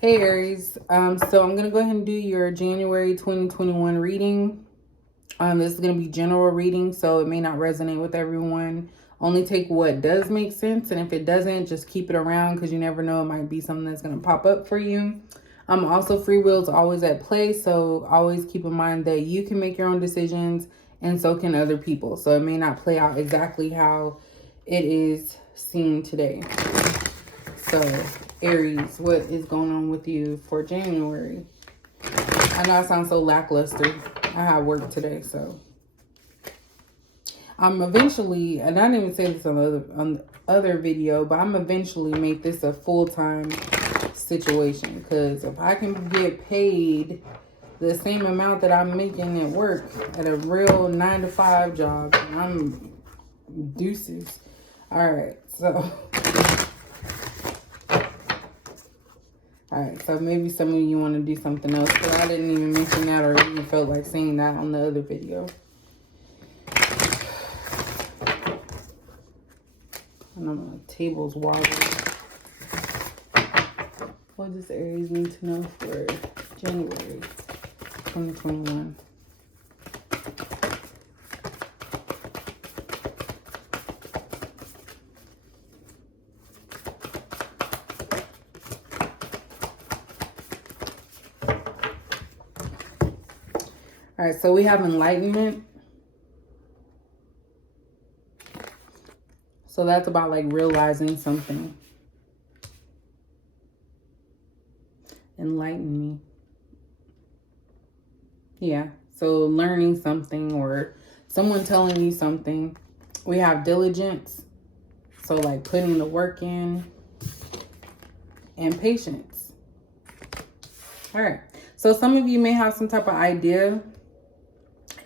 Hey Aries, so I'm gonna go ahead and do your January 2021 reading. This is gonna be general reading, so it may not resonate with everyone. Only take what does make sense, and if it doesn't, just keep it around because you never know, it might be something that's gonna pop up for you. Also, free will is always at play, so always keep in mind that you can make your own decisions, and so can other people. So it may not play out exactly how it is seen today. So, Aries, what is going on with you for January? I know I sound so lackluster. I had work today, so I'm eventually, and I didn't even say this on the other video, but I'm eventually make this a full-time situation, because if I can get paid the same amount that I'm making at work at a real 9-to-5 job, I'm deuces. All right, so. Alright, so maybe some of you want to do something else, but I didn't even mention that or even felt like saying that on the other video. I know my table's wobbly. What does Aries need to know for January 2021? All right, so we have enlightenment. So that's about like realizing something. Enlighten me. Yeah, so learning something or someone telling you something. We have diligence. So like putting the work in, and patience. All right. So some of you may have some type of idea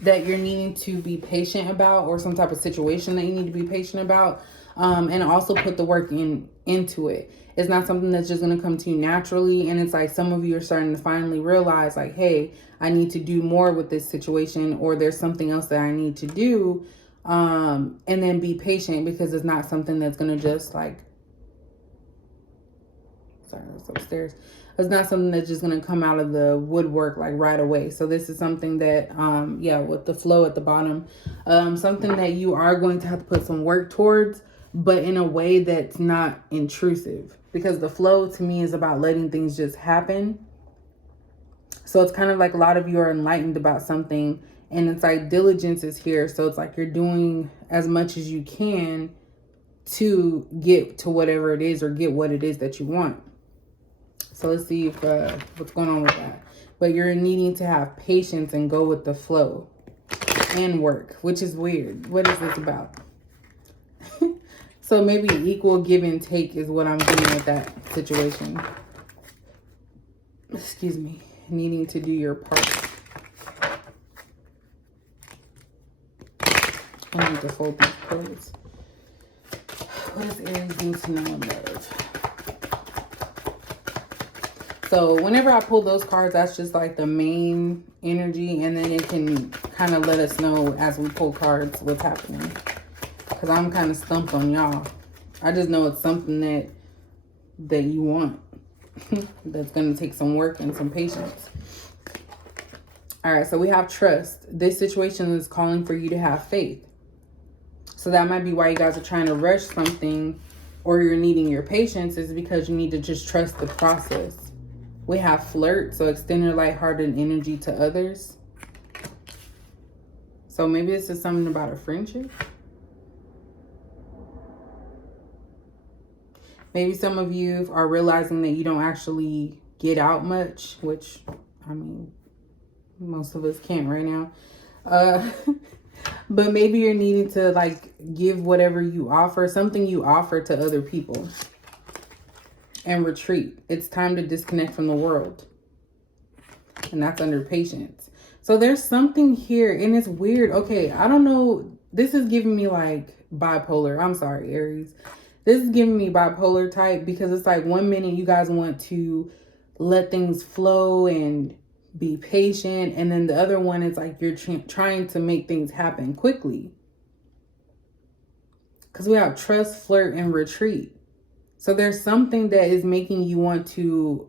that you're needing to be patient about, or some type of situation that you need to be patient about, and also put the work into it. It's not something that's just going to come to you naturally. And it's like some of you are starting to finally realize like, hey, I need to do more with this situation, or there's something else that I need to do. And then be patient, because it's not something that's going to just like, sorry, that's upstairs. It's not something that's just going to come out of the woodwork like right away. So this is something that, yeah, with the flow at the bottom, something that you are going to have to put some work towards, but in a way that's not intrusive, because the flow to me is about letting things just happen. So it's kind of like a lot of you are enlightened about something, and it's like diligence is here. So it's like you're doing as much as you can to get to whatever it is, or get what it is that you want. So let's see if what's going on with that. But you're needing to have patience and go with the flow and work, which is weird. What is this about? So maybe equal give and take is what I'm doing with that situation. Excuse me. Needing to do your part. I need to fold these clothes. What does Aries need to know in love? So whenever I pull those cards, that's just like the main energy. And then it can kind of let us know as we pull cards what's happening. Because I'm kind of stumped on y'all. I just know it's something that you want. That's going to take some work and some patience. All right, so we have trust. This situation is calling for you to have faith. So that might be why you guys are trying to rush something, or you're needing your patience, is because you need to just trust the process. We have flirt, so extend your lighthearted energy to others. So maybe this is something about a friendship. Maybe some of you are realizing that you don't actually get out much, which, I mean, most of us can't right now. But maybe you're needing to like give whatever you offer, something you offer to other people, and retreat. It's time to disconnect from the world. And that's under patience. So there's something here, and it's weird. Okay, I don't know. This is giving me like bipolar. I'm sorry, Aries. This is giving me bipolar type, because it's like 1 minute you guys want to let things flow and be patient, and then the other one is like you're trying to make things happen quickly. Because we have trust, flirt, and retreat. So there's something that is making you want to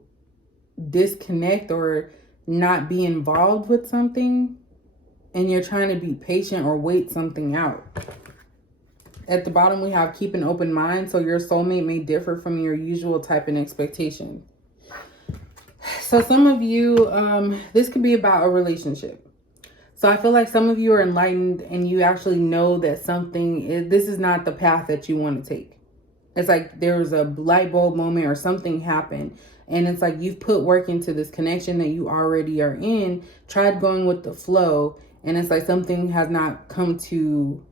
disconnect or not be involved with something, and you're trying to be patient or wait something out. At the bottom, we have keep an open mind, so your soulmate may differ from your usual type and expectation. So some of you, this could be about a relationship. So I feel like some of you are enlightened and you actually know that this is not the path that you want to take. It's like there was a light bulb moment or something happened. And it's like you've put work into this connection that you already are in, tried going with the flow. And it's like something has not come to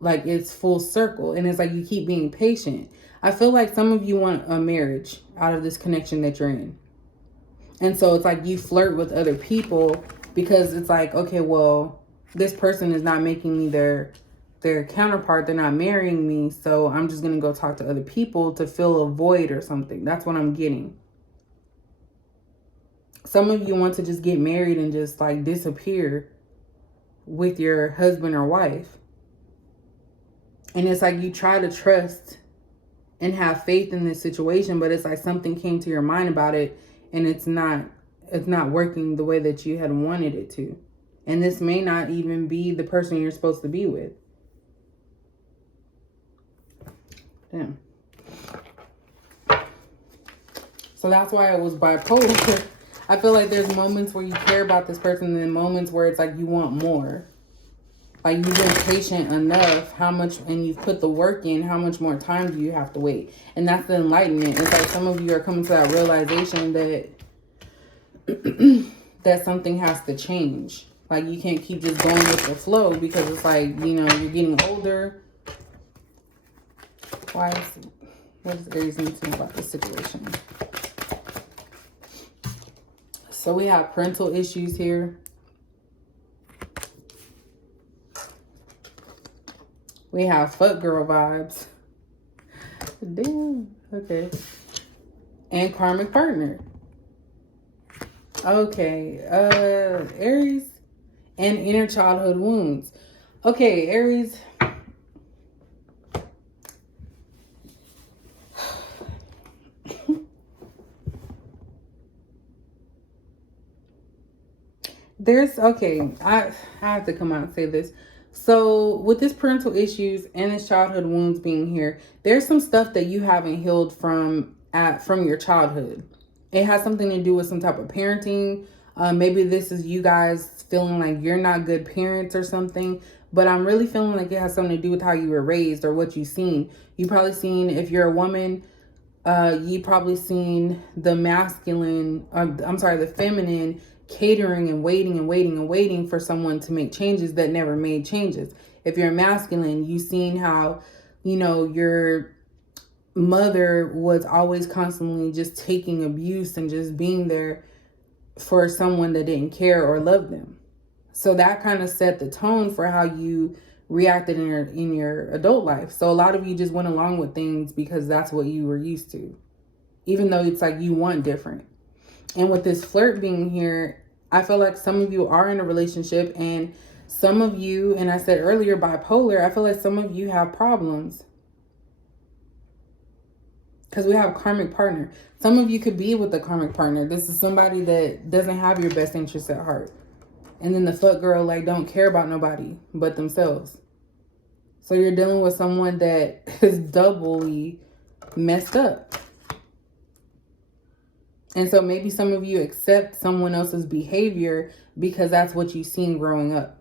like it's full circle. And it's like you keep being patient. I feel like some of you want a marriage out of this connection that you're in. And so it's like you flirt with other people because it's like, okay, well, this person is not making me their counterpart. They're not marrying me. So I'm just going to go talk to other people to fill a void or something. That's what I'm getting. Some of you want to just get married and just like disappear with your husband or wife. And it's like you try to trust and have faith in this situation, but it's like something came to your mind about it and it's not working the way that you had wanted it to. And this may not even be the person you're supposed to be with. Damn. So that's why it was bipolar. I feel like there's moments where you care about this person and then moments where it's like you want more. Like you've been patient enough, and you've put the work in, how much more time do you have to wait? And that's the enlightenment. It's like some of you are coming to that realization that that something has to change. Like you can't keep just going with the flow because it's like, you know, you're getting older. What does Aries need to know about this situation? So we have parental issues here. We have fuck girl vibes. Damn. Okay. And karmic partner. Okay. Aries and inner childhood wounds. Okay, Aries. I have to come out and say this. So with this parental issues and this childhood wounds being here, there's some stuff that you haven't healed from your childhood. It has something to do with some type of parenting. Maybe this is you guys feeling like you're not good parents or something. But I'm really feeling like it has something to do with how you were raised or what you've seen. You probably seen, if you're a woman, you probably seen the feminine catering and waiting for someone to make changes that never made changes. If you're masculine, you've seen how, you know, your mother was always constantly just taking abuse and just being there for someone that didn't care or love them. So that kind of set the tone for how you reacted in your adult life. So a lot of you just went along with things because that's what you were used to, even though it's like you want different. And with this flirt being here, I feel like some of you are in a relationship and some of you, and I said earlier, bipolar, I feel like some of you have problems. Because we have a karmic partner. Some of you could be with a karmic partner. This is somebody that doesn't have your best interests at heart. And then the fuck girl, like, don't care about nobody but themselves. So you're dealing with someone that is doubly messed up. And so maybe some of you accept someone else's behavior because that's what you've seen growing up.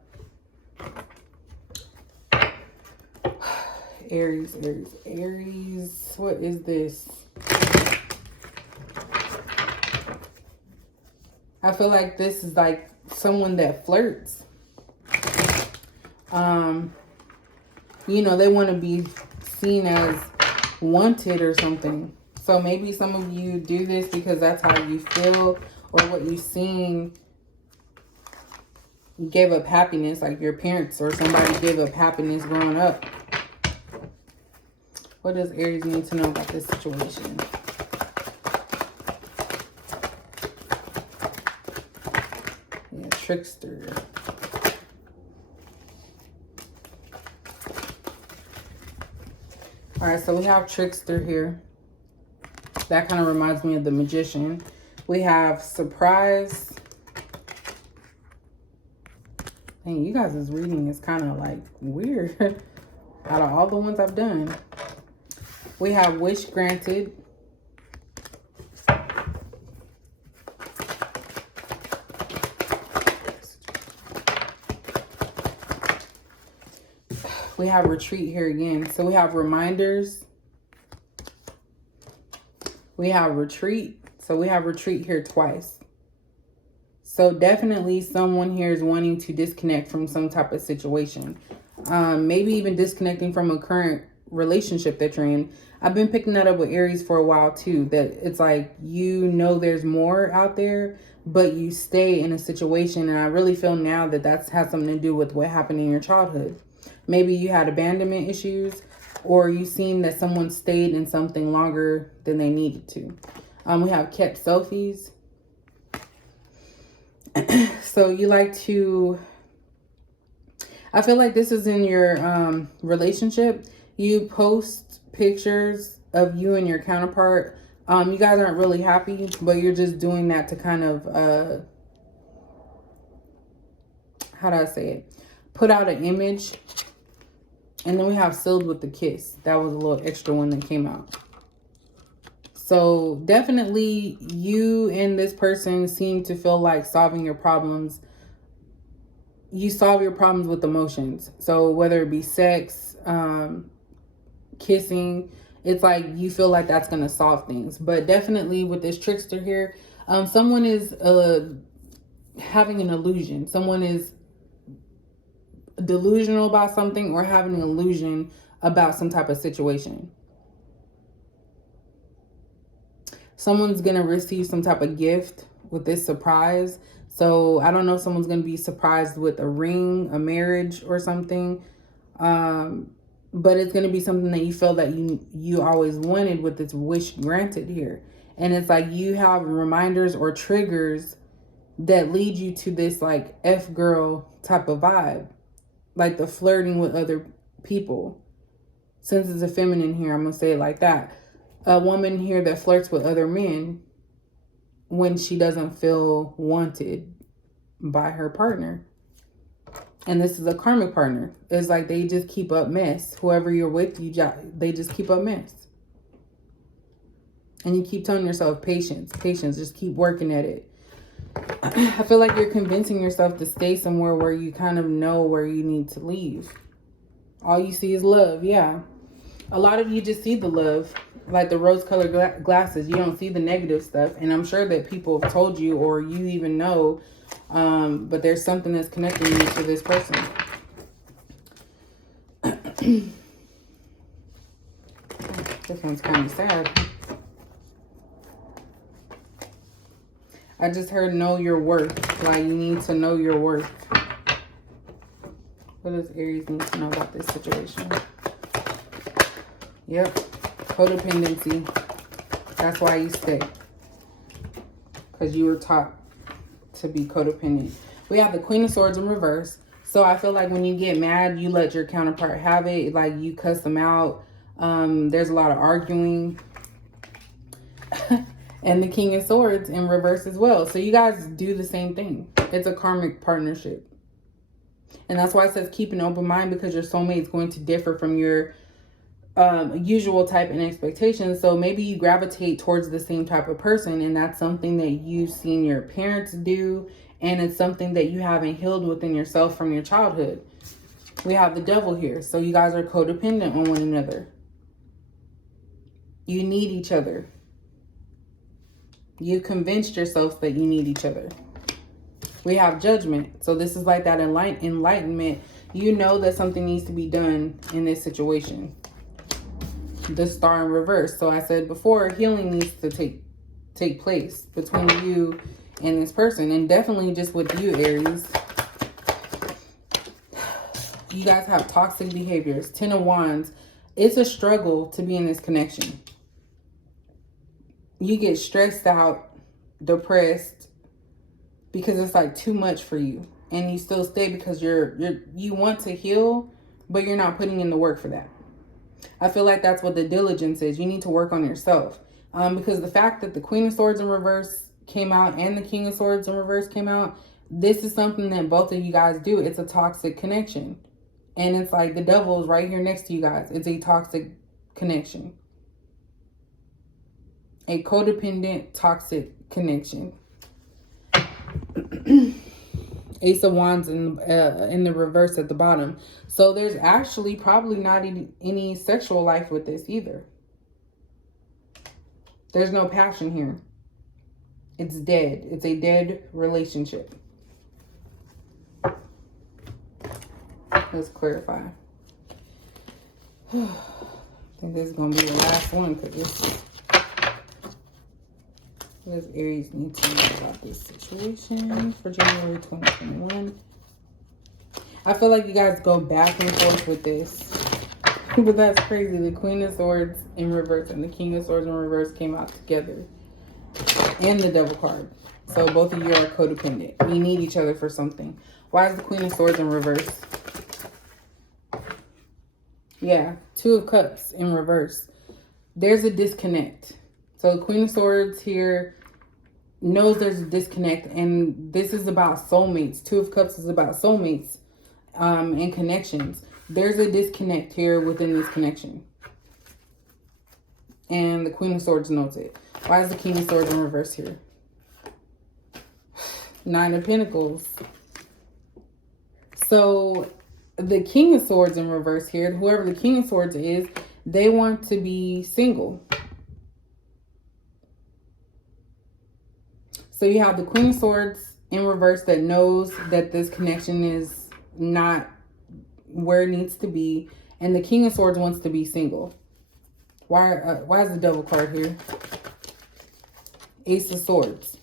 Aries. What is this? I feel like this is like someone that flirts. You know, they want to be seen as wanted or something. So maybe some of you do this because that's how you feel or what you've seen. You gave up happiness, like your parents or somebody gave up happiness growing up. What does Aries need to know about this situation? Yeah, trickster. All right, so we have trickster here. That kind of reminds me of the magician. We have surprise. And you guys' reading is kind of like weird out of all the ones I've done. We have wish granted. We have retreat here again. So we have reminders. We have retreat. So we have retreat here twice. So definitely someone here is wanting to disconnect from some type of situation. Maybe even disconnecting from a current relationship that you're in. I've been picking that up with Aries for a while too. That it's like, you know, there's more out there, but you stay in a situation. And I really feel now that that's has something to do with what happened in your childhood. Maybe you had abandonment issues, or you seen that someone stayed in something longer than they needed to. We have kept selfies. So you like to, I feel like this is in your relationship. You post pictures of you and your counterpart. You guys aren't really happy, but you're just doing that to kind of, how do I say it? Put out an image. And then we have sealed with the kiss. That was a little extra one that came out. So definitely you and this person seem to feel like solving your problems. You solve your problems with emotions. So whether it be sex, kissing, it's like you feel like that's going to solve things. But definitely with this trickster here, someone is having an illusion. Someone is delusional about something or having an illusion about some type of situation. Someone's going to receive some type of gift with this surprise. So I don't know if someone's going to be surprised with a ring, a marriage or something. But it's going to be something that you feel that you always wanted with this wish granted here. And it's like you have reminders or triggers that lead you to this like F girl type of vibe. Like the flirting with other people. Since it's a feminine here, I'm going to say it like that. A woman here that flirts with other men when she doesn't feel wanted by her partner. And this is a karmic partner. It's like they just keep up mess. Whoever you're with, they just keep up mess. And you keep telling yourself, patience, patience, just keep working at it. I feel like you're convincing yourself to stay somewhere where you kind of know where you need to leave. All you see is love, yeah. A lot of you just see the love, like the rose-colored glasses. You don't see the negative stuff. And I'm sure that people have told you or you even know, but there's something that's connecting you to this person. This one's kind of sad. I just heard know your worth. Like you need to know your worth. What does Aries need to know about this situation? Yep. Codependency. That's why you stay. Because you were taught to be codependent. We have the Queen of Swords in reverse. So I feel like when you get mad, you let your counterpart have it. Like you cuss them out. There's a lot of arguing. And the King of Swords in reverse as well. So you guys do the same thing. It's a karmic partnership. And that's why it says keep an open mind, because your soulmate is going to differ from your usual type and expectations. So maybe you gravitate towards the same type of person, and that's something that you've seen your parents do, and it's something that you haven't healed within yourself from your childhood. We have the Devil here. So you guys are codependent on one another. You need each other. You convinced yourself that you need each other. We have Judgment. So this is like that enlightenment. You know that something needs to be done in this situation. The Star in reverse. So I said before, healing needs to take place between you and this person. And definitely just with you, Aries. You guys have toxic behaviors. 10 of Wands. It's a struggle to be in this connection. You get stressed out, depressed, because it's like too much for you. And you still stay because you want to heal, but you're not putting in the work for that. I feel like that's what the diligence is. You need to work on yourself. Because the fact that the Queen of Swords in reverse came out and the King of Swords in reverse came out, this is something that both of you guys do. It's a toxic connection. And it's like the devil is right here next to you guys. It's a toxic connection. A codependent, toxic connection. Ace of Wands in the reverse at the bottom. So there's actually probably not any sexual life with this either. There's no passion here. It's dead. It's a dead relationship. Let's clarify. I think this is going to be the last one because Aries needs to know about this situation for January 2021. I feel like you guys go back and forth with this. But that's crazy. The Queen of Swords in reverse and the King of Swords in reverse came out together. And the Devil card. So both of you are codependent. You need each other for something. Why is the Queen of Swords in reverse? Yeah, Two of Cups in reverse. There's a disconnect. So the Queen of Swords here knows there's a disconnect. And this is about soulmates. Two of Cups is about soulmates and connections. There's a disconnect here within this connection. And the Queen of Swords knows it. Why is the King of Swords in reverse here? Nine of Pentacles. So the King of Swords in reverse here, whoever the King of Swords is, they want to be single. So you have the Queen of Swords in reverse that knows that this connection is not where it needs to be. And the King of Swords wants to be single. Why is the Devil card here? Ace of Swords.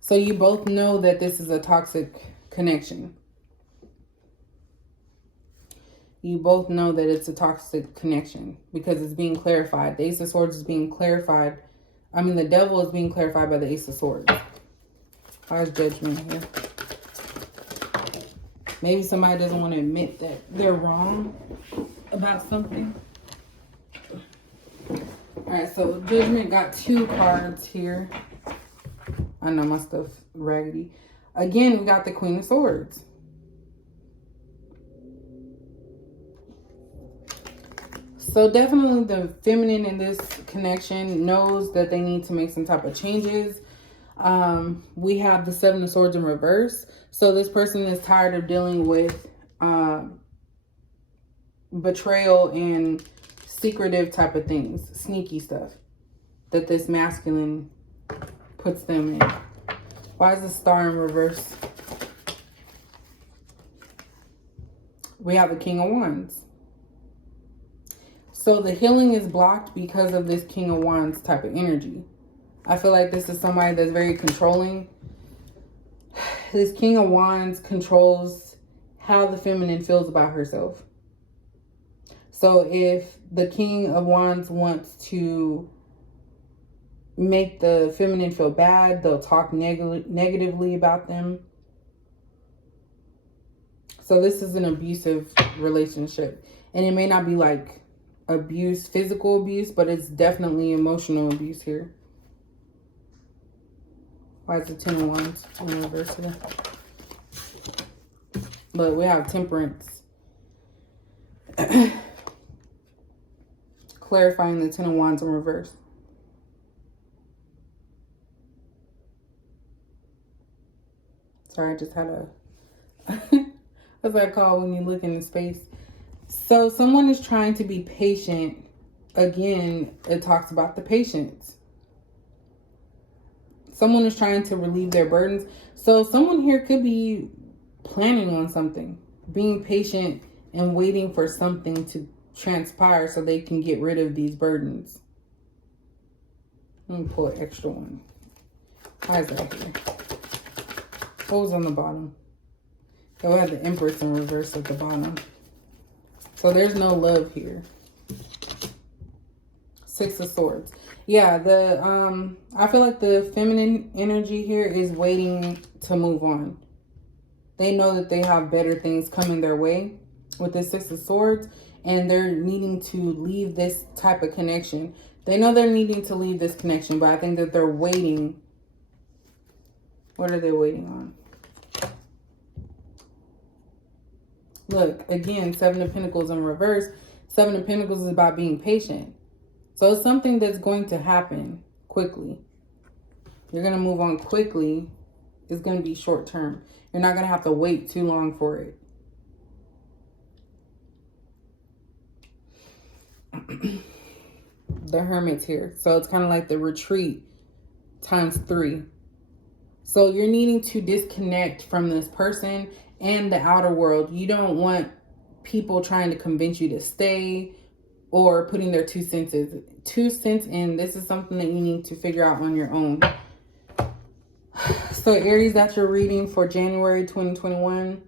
So you both know that this is a toxic connection. You both know that it's a toxic connection because it's being clarified. The Ace of Swords is being clarified. I mean, the Devil is being clarified by the Ace of Swords. Why is Judgment here? Maybe somebody doesn't want to admit that they're wrong about something. Alright, so Judgment got two cards here. I know my stuff raggedy. Again, we got the Queen of Swords. So definitely the feminine in this connection knows that they need to make some type of changes. We have the Seven of Swords in reverse. So this person is tired of dealing with betrayal and secretive type of things, sneaky stuff that this masculine puts them in. Why is the Star in reverse? We have the King of Wands. So the healing is blocked because of this King of Wands type of energy. I feel like this is somebody that's very controlling. This King of Wands controls how the feminine feels about herself. So if the King of Wands wants to make the feminine feel bad, they'll talk negatively about them. So this is an abusive relationship. And it may not be like abuse, physical abuse, but it's definitely emotional abuse here. Why is the Ten of Wands in reverse today? But we have Temperance. Clarifying the Ten of Wands in reverse. Sorry, I just had a... That's what I call when you look into space. So someone is trying to be patient. Again, it talks about the patience. Someone is trying to relieve their burdens. So someone here could be planning on something, being patient and waiting for something to transpire so they can get rid of these burdens. Let me pull an extra one. Why is that here? What was on the bottom? Oh, we have the Empress in reverse at the bottom. So there's no love here. Six of Swords. Yeah, I feel like the feminine energy here is waiting to move on. They know that they have better things coming their way with the Six of Swords, and they're needing to leave this type of connection. They know they're needing to leave this connection, but I think that they're waiting. What are they waiting on? Look, again, 7 of Pentacles in reverse. 7 of Pentacles is about being patient. So it's something that's going to happen quickly. You're going to move on quickly. It's going to be short term. You're not going to have to wait too long for it. The Hermit's here. So it's kind of like the retreat times 3. So you're needing to disconnect from this person and the outer world. You don't want people trying to convince you to stay or putting their 2 cents in. This is something that you need to figure out on your own. So Aries, that's your reading for January 2021.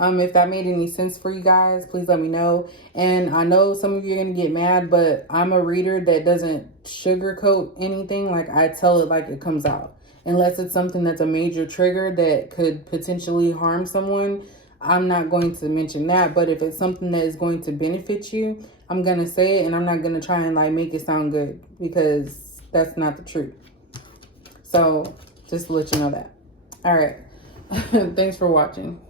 If that made any sense for you guys, please let me know. And I know some of you are going to get mad, but I'm a reader that doesn't sugarcoat anything. Like, I tell it like it comes out. Unless it's something that's a major trigger that could potentially harm someone, I'm not going to mention that. But if it's something that is going to benefit you, I'm going to say it, and I'm not going to try and like make it sound good, because that's not the truth. So just to let you know that. All right. Thanks for watching.